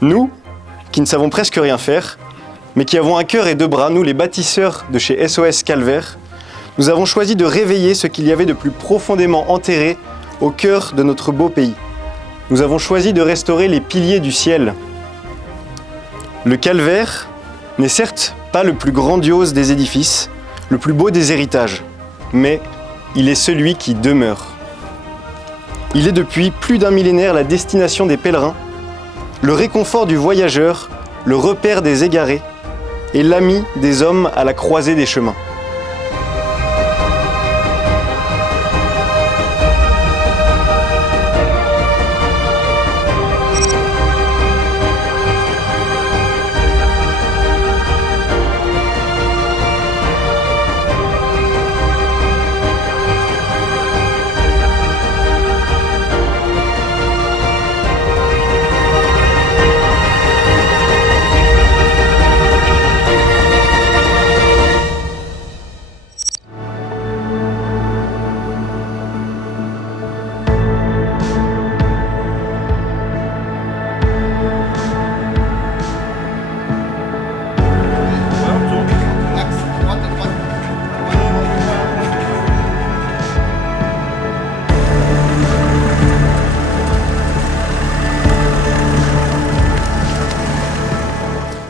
Nous, qui ne savons presque rien faire, mais qui avons un cœur et deux bras, nous les bâtisseurs de chez SOS Calvaire, nous avons choisi de réveiller ce qu'il y avait de plus profondément enterré au cœur de notre beau pays. Nous avons choisi de restaurer les piliers du ciel. Le calvaire n'est certes pas le plus grandiose des édifices, le plus beau des héritages, mais il est celui qui demeure. Il est depuis plus d'un millénaire la destination des pèlerins, le réconfort du voyageur, le repère des égarés et l'ami des hommes à la croisée des chemins.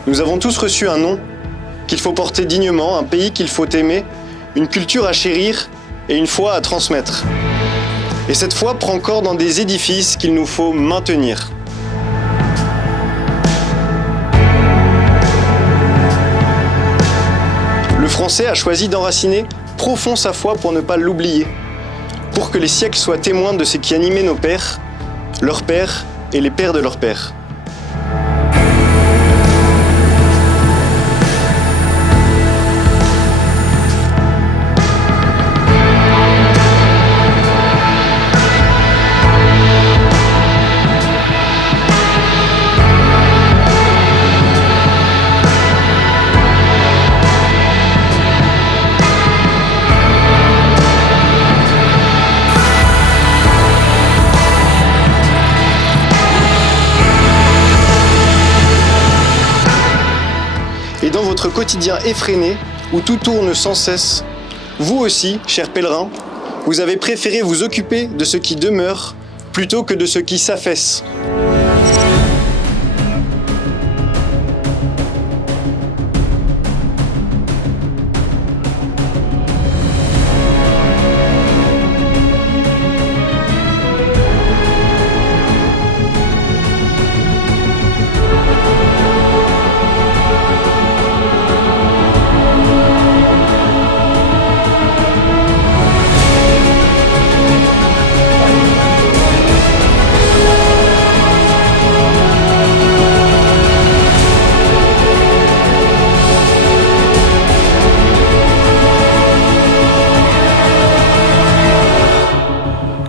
Nous avons tous reçu un nom qu'il faut porter dignement, un pays qu'il faut aimer, une culture à chérir et une foi à transmettre. Et cette foi prend corps dans des édifices qu'il nous faut maintenir. Le Français a choisi d'enraciner profond sa foi pour ne pas l'oublier, pour que les siècles soient témoins de ce qui animait nos pères, leurs pères et les pères de leurs pères. Et dans votre quotidien effréné, où tout tourne sans cesse, vous aussi, chers pèlerins, vous avez préféré vous occuper de ce qui demeure plutôt que de ce qui s'affaisse.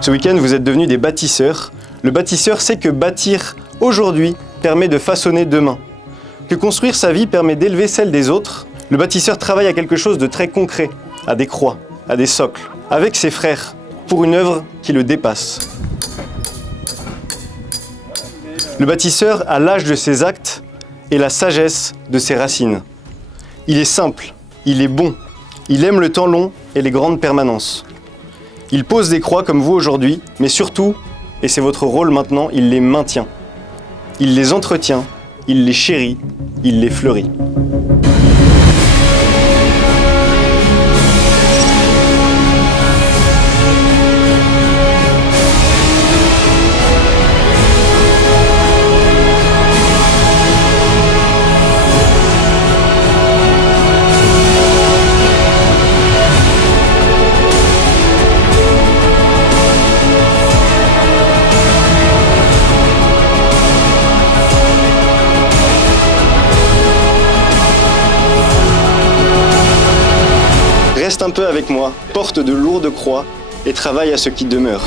Ce week-end, vous êtes devenus des bâtisseurs. Le bâtisseur sait que bâtir aujourd'hui permet de façonner demain. Que construire sa vie permet d'élever celle des autres. Le bâtisseur travaille à quelque chose de très concret, à des croix, à des socles, avec ses frères, pour une œuvre qui le dépasse. Le bâtisseur a l'âge de ses actes et la sagesse de ses racines. Il est simple, il est bon, il aime le temps long et les grandes permanences. Il pose des croix comme vous aujourd'hui, mais surtout, et c'est votre rôle maintenant, il les maintient. Il les entretient, il les chérit, il les fleurit. Reste un peu avec moi, porte de lourdes croix et travaille à ce qui demeure.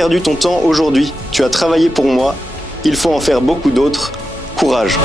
perdu ton temps aujourd'hui. Tu as travaillé pour moi. Il faut en faire beaucoup d'autres. Courage!